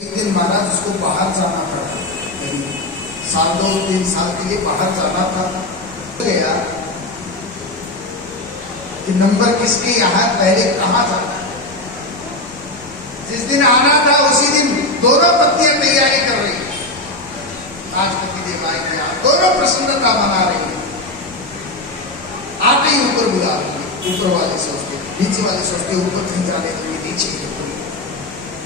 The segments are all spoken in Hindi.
एक दिन महाराज उसको बाहर जाना था, साल 2-3 साल के लिए बाहर जाना था। गया कि नंबर किसके यहाँ पहले कहाँ जाना है। जिस दिन आना था उसी दिन दोनों पत्नियां तैयारी कर रही, आज पतिदेव आएंगे, दोनों प्रसन्नता मना रही है। आते ही ऊपर बुला रही, ऊपर वाले सोचते, नीचे वाले सोचते ऊपर नहीं जाने देंगे, नीचे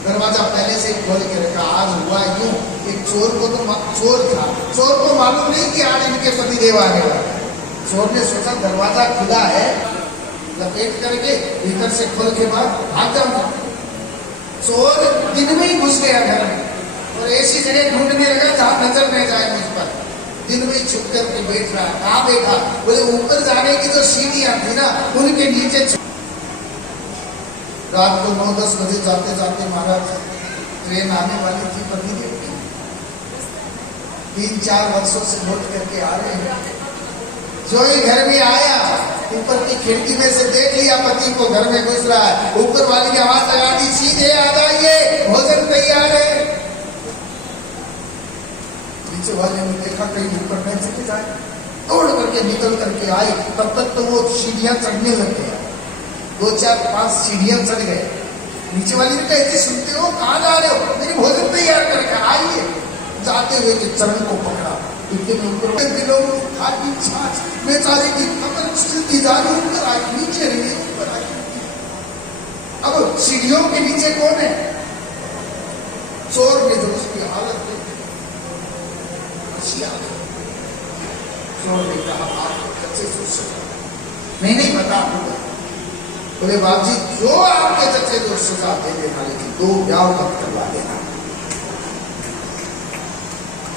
दरवाजा पहले से खोल के रखा। आज हुआ यूं, एक चोर को तो चोर था, चोर को मालूम नहीं कि आज इनके पतिदेव आने वाले। चोर ने सोचा दरवाजा खुला है, लपेट करके भीतर से खोल के बाद भाग जाऊंगा। चोर दिन में ही घुस गया घर में और ऐसी जगह ढूंढने लगा जहां नजर नहीं जाए मुझ पर। दिन में छुप करके बैठ रहा, कहाँ बैठा? बोले ऊपर जाने की जो सीढ़ियां थी ना उनके नीचे। रात को 9-10 बजे जाते जाते महाराज ट्रेन आने वाली थी पतिदेव की। 3-4 वर्षों से लौट करके आ रहे हैं। जो ही घर में आया, ऊपर की खिड़की में से देख लिया पति को घर में घुस रहा है। ऊपर वाली ने आवाज लगा दी, सीधे आ जाइए, भोजन तैयार है। नीचे वाले ने देखा कहीं ऊपर नहीं चले जाए, दौड़ करके निकल करके आई। तब तक तो वो सीढ़ियां चढ़ने लग गया, 2-4-5 सीढ़ियां चढ़ गए। नीचे वाली ने कहते, सुनते हो कहाँ जा रहे हो? मेरी भोजन तैयार करके आइए। जाते हुए के चरण को पकड़ा, बेचारे की कमर स्थिति जारी, ऊपर आई, नीचे रही, ऊपर आई। अब सीढ़ियों के नीचे कौन है? चोर ने जो उसकी हालत देखी, चोर ने कहा आप अच्छे से नहीं बता। बोले बाप जी, जो आपके चचे जो सजा दे देना, लेकिन 2 ब्याह मत करवा देना,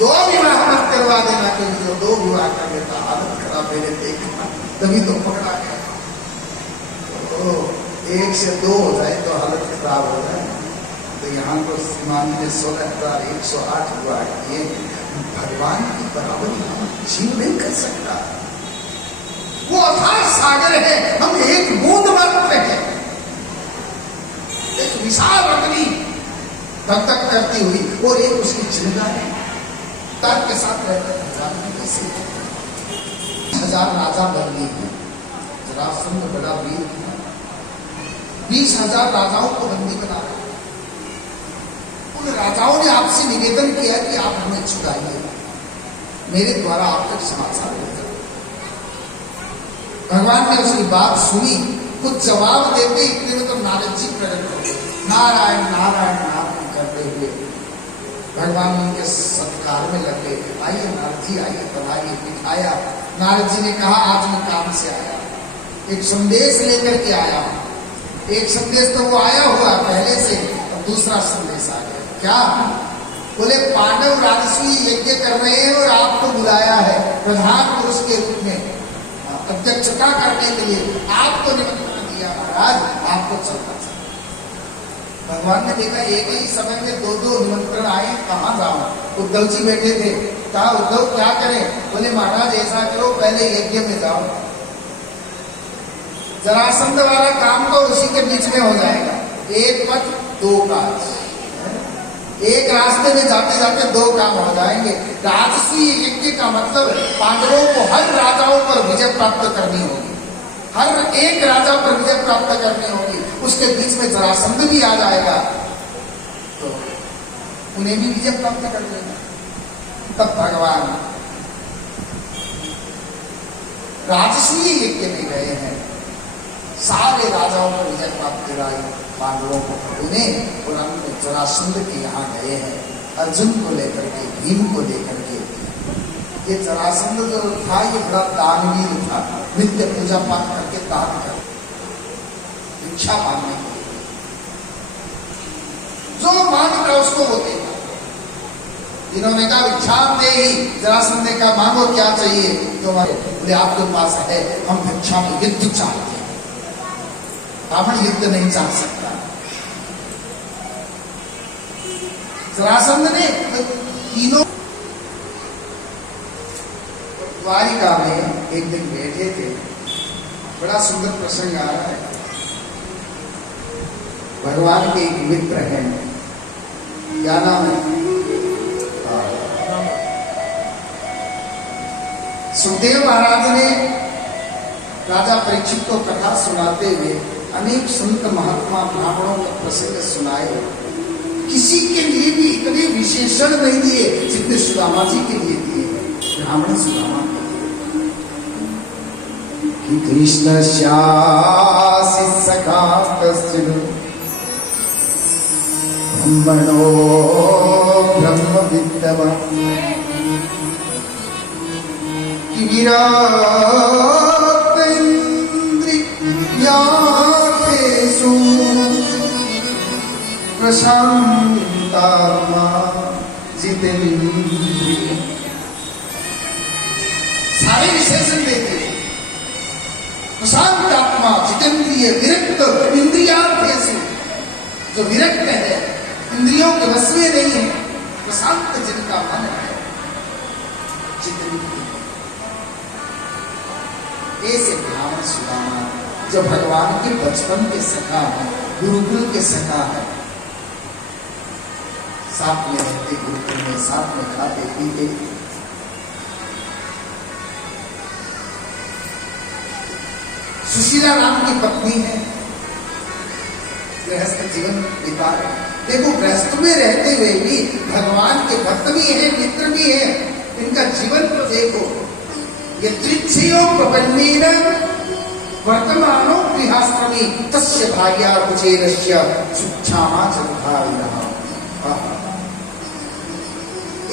2 विवाह मत करवा देना, क्योंकि जो 2 विवाह कर लेता हालत खराब मेरे देखना, तभी तो पकड़ा गया। तो 1 से 2 हो जाए तो हालत खराब हो जाए। तो यहाँ तो श्रीमान ने 16,108 विवाह किए। भगवान की बराबरी जीव नहीं कर सकता। वो अथाह सागर है, हम एक बूंद मात्र हैं। एक विशाल अग्नि धक धक करती हुई और एक उसकी चिंगारी तार के साथ रहते हैं। कैसे 20,000 राजा बदली है, जरासंध बड़ा वीर है, 20,000 राजाओं को बंदी बना रहे। उन राजाओं ने आपसे निवेदन किया कि आप हमें छुड़ाइए, मेरे द्वारा आप तक समाचार भेजा। भगवान ने उसकी बात सुनी, कुछ जवाब देते इतने में तो नारद जी प्रकट हो गए। नारायण नारायण नारायण करते हुए भगवान उनके सत्कार में लगे। आइए नारद जी, आइए बनाइए, बिठाया। नारद जी ने कहा आज मैं काम से आया, एक संदेश लेकर के आया। एक संदेश तो वो आया हुआ पहले से, और दूसरा संदेश आ गया। क्या? बोले पांडव राजसूय यज्ञ कर रहे हैं और आपको बुलाया है प्रधान पुरुष के रूप में अध्यक्षता करने के लिए। आपको निमंत्रण दिया महाराज, आपको चलना चाहिए। भगवान ने देखा एक ही समय में 2-2 निमंत्रण आए, कहाँ जाओ? उद्धव जी बैठे थे, कहा उद्धव क्या करें? बोले महाराज ऐसा करो, पहले यज्ञ में जाओ, जरासंध वाला काम तो उसी के बीच में हो जाएगा। 1 पथ 2 काज, एक रास्ते में जाते जाते 2 काम हो जाएंगे। राजसूय यज्ञ का मतलब पांडवों को हर राजाओं पर विजय प्राप्त करनी होगी, हर एक राजा पर विजय प्राप्त करनी होगी। उसके बीच में जरासंध भी आ जाएगा तो उन्हें भी विजय प्राप्त कर लेना। तब भगवान राजसूय यज्ञ में गए हैं, सारे राजाओं को विजय प्राप्त कराई, पांडवों को उन्हें, और अंत में जरासंध के यहाँ गए हैं, अर्जुन को लेकर के, भीम को लेकर के। ये जरासंध जो था ये बड़ा दानवीर था, नित्य पूजा पाठ करके दान कर भिक्षा मांगने के लिए, जो मांगता उसको वो देता। इन्होंने कहा भिक्षा दे ही, जरासंध ने कहा मांगो क्या चाहिए? तो बोले आपके पास है, हम भिक्षा में युद्ध चाहते हैं। रावण युद्ध नहीं चाह सकता। जरासंध ने तीनों द्वारिका में एक दिन बैठे थे। बड़ा सुंदर प्रसंग आ रहा है। भगवान के एक मित्र हैं, क्या नाम है? सुखदेव महाराज ने राजा परीक्षित को कथा सुनाते हुए अनेक संत महात्मा ब्राह्मणों के प्रसंग सुनाए। किसी के लिए भी इतने विशेषण नहीं दिए जितने सुदामा जी के लिए दिए। ब्राह्मण सुदामा कि कृष्ण श्यासी सखा कश्चित् ब्रह्मणो ब्रह्म विद्वान् कि विराट इंद्रियार्थेषु प्रशान्तात्मा जितेन्द्रिय। सारे विशेषण देते हैं। प्रशांत आत्मा, जितेंद्रिय, विरक्त, इंद्रियार्थेषु, जो विरक्त है, इंद्रियों के वश में नहीं है, प्रशांत जिनका मन है, जितेंद्रिय। ऐसे ब्राह्मण सुदामा जो भगवान के बचपन के सखा है, गुरुकुल के सखा है, साथ में रहते, गुरुकुल में साथ में खाते पीते। सुशीला राम की पत्नी है, गृहस्थ जीवन बिता रहे। देखो गृहस्थ में रहते हुए भी भगवान के भक्त भी है, मित्र भी है। इनका जीवन तो देखो, ये त्रिच्छयो प्रपन्नेन वर्तमानो गृहाश्रमी तस्य भार्या कुचेरस्य सुक्षामा चतुर्धारिणः।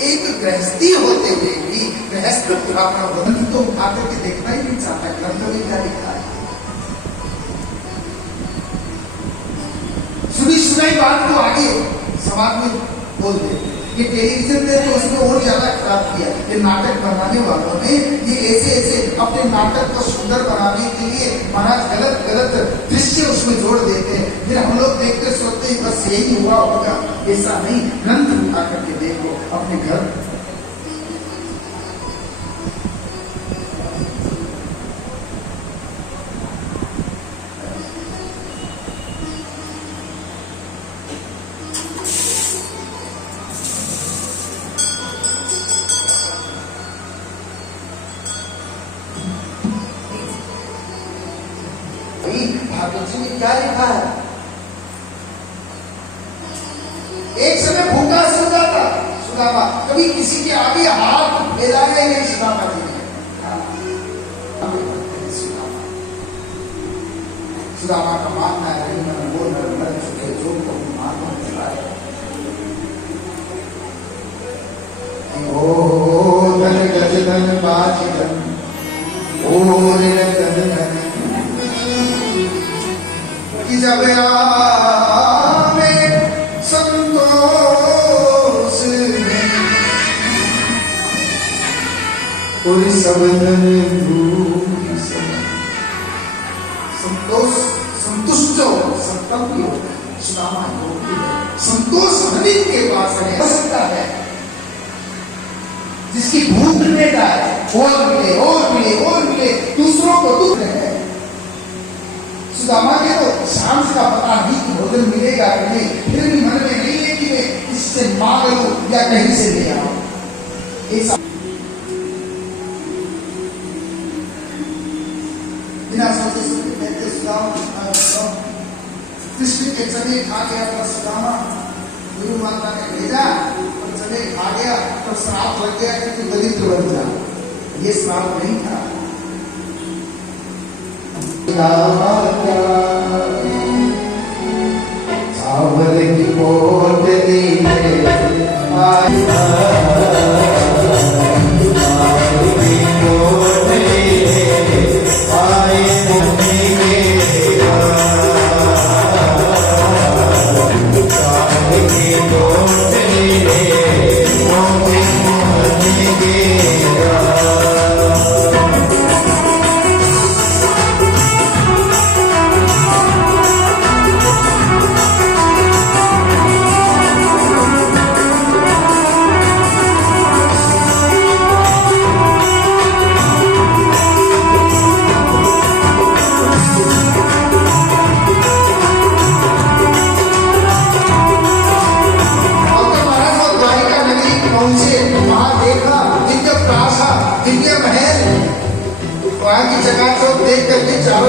एक गृहस्थी होते हुए भी गृहस्थ ब्राह्मण वदन तो आकर के देखना ही नहीं चाहता। ग्रंथ में क्या लिखा है? सुनी सुनाई बात को आगे समाज में बोल दे। ये टेलीविजन ने तो उसमें और ज्यादा खराब किया। ये नाटक बनाने वालों ने ये ऐसे ऐसे अपने नाटक को सुंदर बनाने के लिए महाराज गलत गलत दृश्य उसमें जोड़ देते हैं। फिर हम लोग देखते सोचते हैं बस यही हुआ होगा। ऐसा नहीं, ग्रंथ उठा करके देखो अपने घर। भागवत जी में क्या लिखा है? एक समय भूखा सो जाता सुदामा, कभी किसी के आगे हाथ फैलाया नहीं सुदामा जी ने। सुदामा का मानना है वो नर चुके जो मानना चलाए। ओ धन गज धन बाज धन ओ कि जब आवे संतोष कोई सबदन संतोष संतुष्ट हो संतव्य हो। सुदामा योगी है, संतोष धनी के पास है, सकता है। जिसकी भूख मिटेगा और मिले और मिले और मिले, दूसरों को दुख है। सुदामा के तो शाम का पता नहीं कि भोजन मिलेगा कि नहीं, फिर भी मन में नहीं है कि मैं इससे मांग लूं या कहीं से ले आऊं। बिना सोचे समझे कहते सुदामा कृष्ण के चने खा गया था। सुदामा गुरु माता ने भेजा और चने खा गया तो श्राप लग गया कि तू दरिद्र बन जा। ये श्राप नहीं था। चावल की पोटली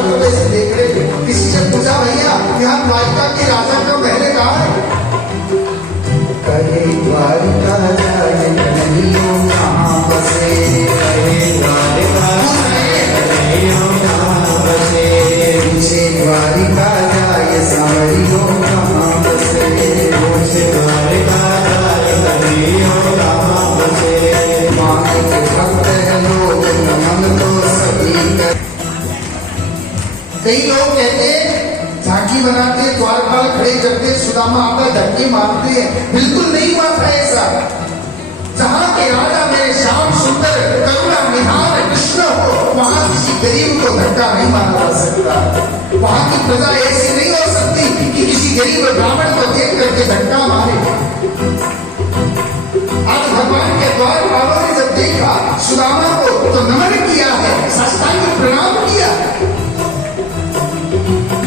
धब्बे से देख रहे। किसी से पूछा भैया यहाँ द्वारिका के राजा का महल कहाँ है? कहे द्वारिका जाए कन्हैया कहाँ बसे, कहे द्वारिका जाए कन्हैया कहाँ बसे, पूछे द्वारिका जाए सांवरियों कहाँ बसे, पूछे द्वारिका जाए कन्हैया कहाँ बसे। माने के भक्त है लोग नमन तो सभी कर। कई लोग कहते हैं झांकी बनाते द्वारपाल खड़े करते सुदामा आता धक्के मारते हैं। बिल्कुल नहीं हुआ था ऐसा। जहां के राजा मेरे श्याम सुंदर करुणा निहार कृष्ण हो, वहां किसी गरीब को धक्का नहीं मारा जा सकता। वहां की प्रजा ऐसी नहीं हो सकती कि किसी गरीब ब्राह्मण को देख करके धक्का मारे। आज भगवान के द्वारपालों ने जब देखा सुदामा को तो नमन किया है, साष्टांग प्रणाम किया।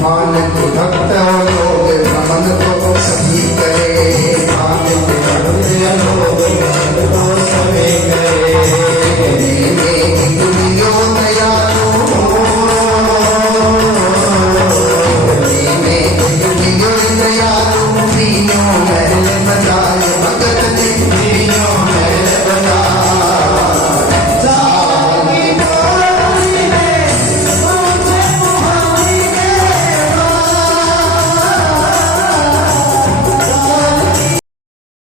मान के भक्त